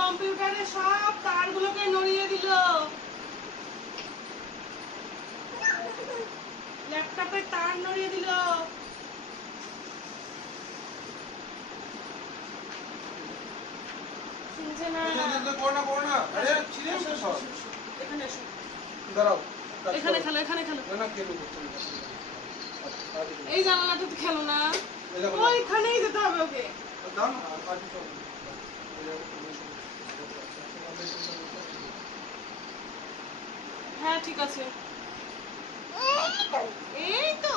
কম্পিউটারে সব তারগুলোকে নড়িয়ে দিল, ল্যাপটপের তার নড়িয়ে দিল। শুনছে না। এখানে এসো, দাঁড়াও, এখানে খেলো, এখানে খেলো। এই জানালাটা তো খেলো না, ওইখানেই যেতে হবে ওকে। হ্যাঁ ঠিক আছে, এই তো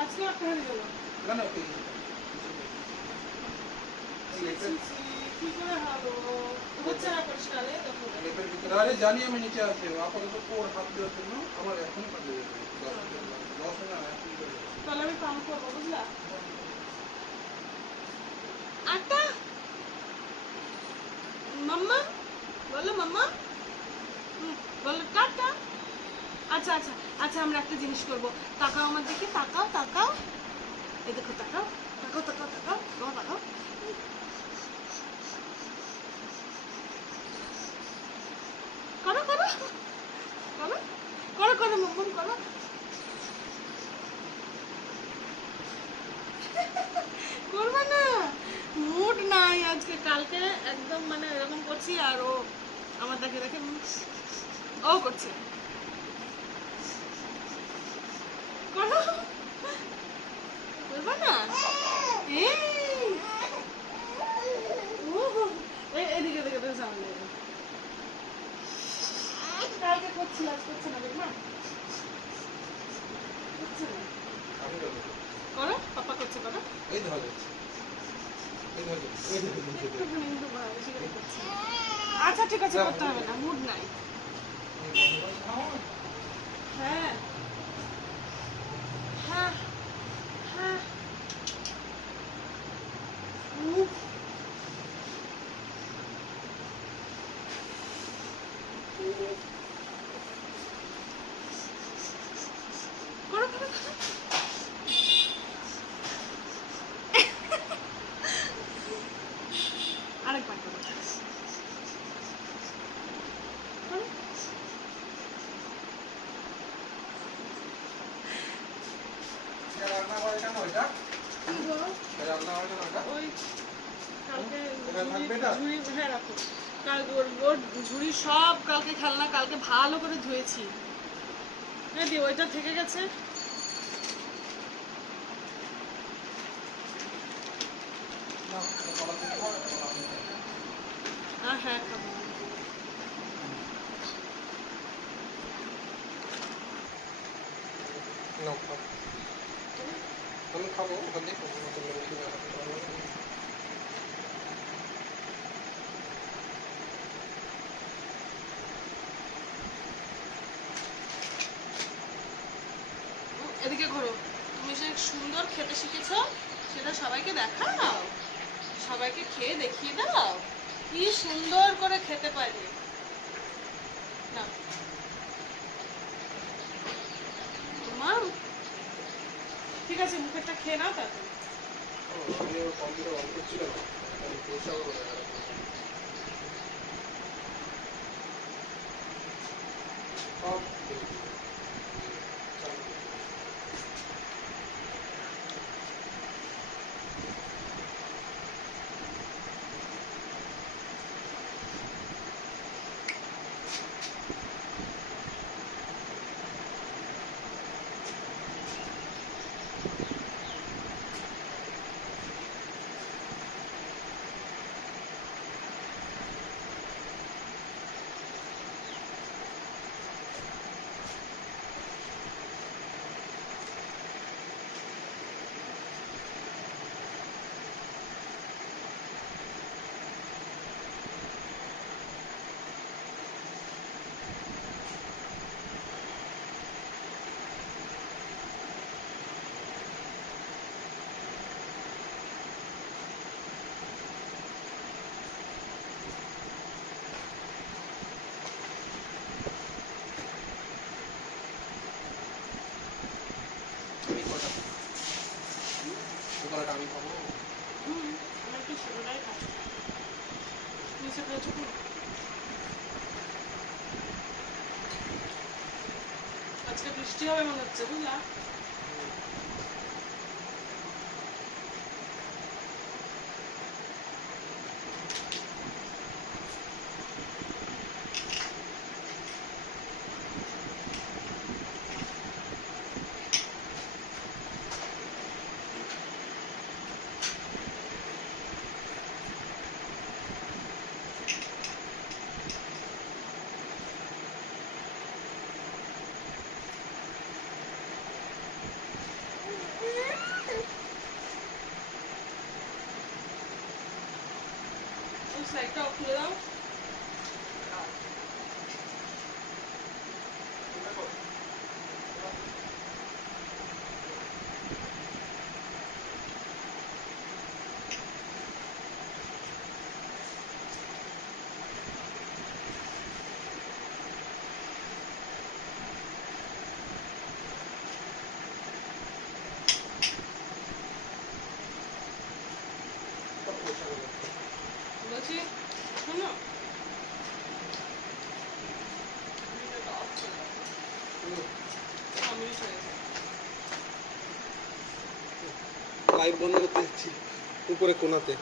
আজকে একটা হয়ে গেল। কি করে হলো, হচ্ছে না পরিষ্কার। আরে জানি আমি নিচে আছে, আপাতত ওর হাত দেওয়ার জন্য আমার এখন তাহলে আমি পাম্প করবো, বুঝলা? আটা মাম্মা বলো, মাম্মা বলো টাটা। আচ্ছা আচ্ছা আচ্ছা, আমরা একটা জিনিস করবো, তাকাও আমার দিকে, তাকাও তাকাও, এই দেখো তাকাও তাকাও তাকাও তাকাও তাকাও তাকাও। করো করো করো করো করো মাম্মা করো। করবে না, মুড নাই আজকে, কালকে একদম মানে এরকম করছি আর ও আমার দেখে দেখে ও করছে। করো, করবে না। এদিকে এদিকে এদিকে সামনে কালকে করছিল, আজ করছে না, দেখ না করছে না। করো, পাপা করছে, করো। এই ধরে আচ্ছা ঠিক আছে, করতে হবে না, মুড নাই। হ্যাঁ হ্যাঁ হ্যাঁ, করো করো করো। আরেকবার করো, করো। কি গো? ওই কালকে ঝুড়ি, হ্যাঁ রাখো। কালকে ওর ঝুড়ি সব কালকে খেলনা কালকে ভালো করে ধুয়েছি। হ্যাঁ দি, ওইটা থেকে গেছে। হ্যাঁ খাবো। আমি খাবো ওখান থেকে। এদিকে ঘোরো, তুমি যে সুন্দর খেতে শিখেছো সেটা সবাইকে দেখাও, সবাইকে খেয়ে দেখিয়ে দাও কি সুন্দর করে খেতে পারে। না মাম, ঠিক আছে মুখেরটা খেয়ে নাও তারপরে। কম্পিউটার অন করছিল না, আমি খাবো। আমার একটু একটু ছোটটাই খাই। নিচে পেয়েছো তো? আজকে বৃষ্টি হবে মনে হচ্ছে, বুঝলা? ওই স্লাইডটা খুলে দাও। বলছি শোনো, ভিডিওটা অফ করে দাও। 6 মিনিট হয়ে গেছে। লাইভ বন্ধ করতে যাচ্ছি উপরে কোনাতে।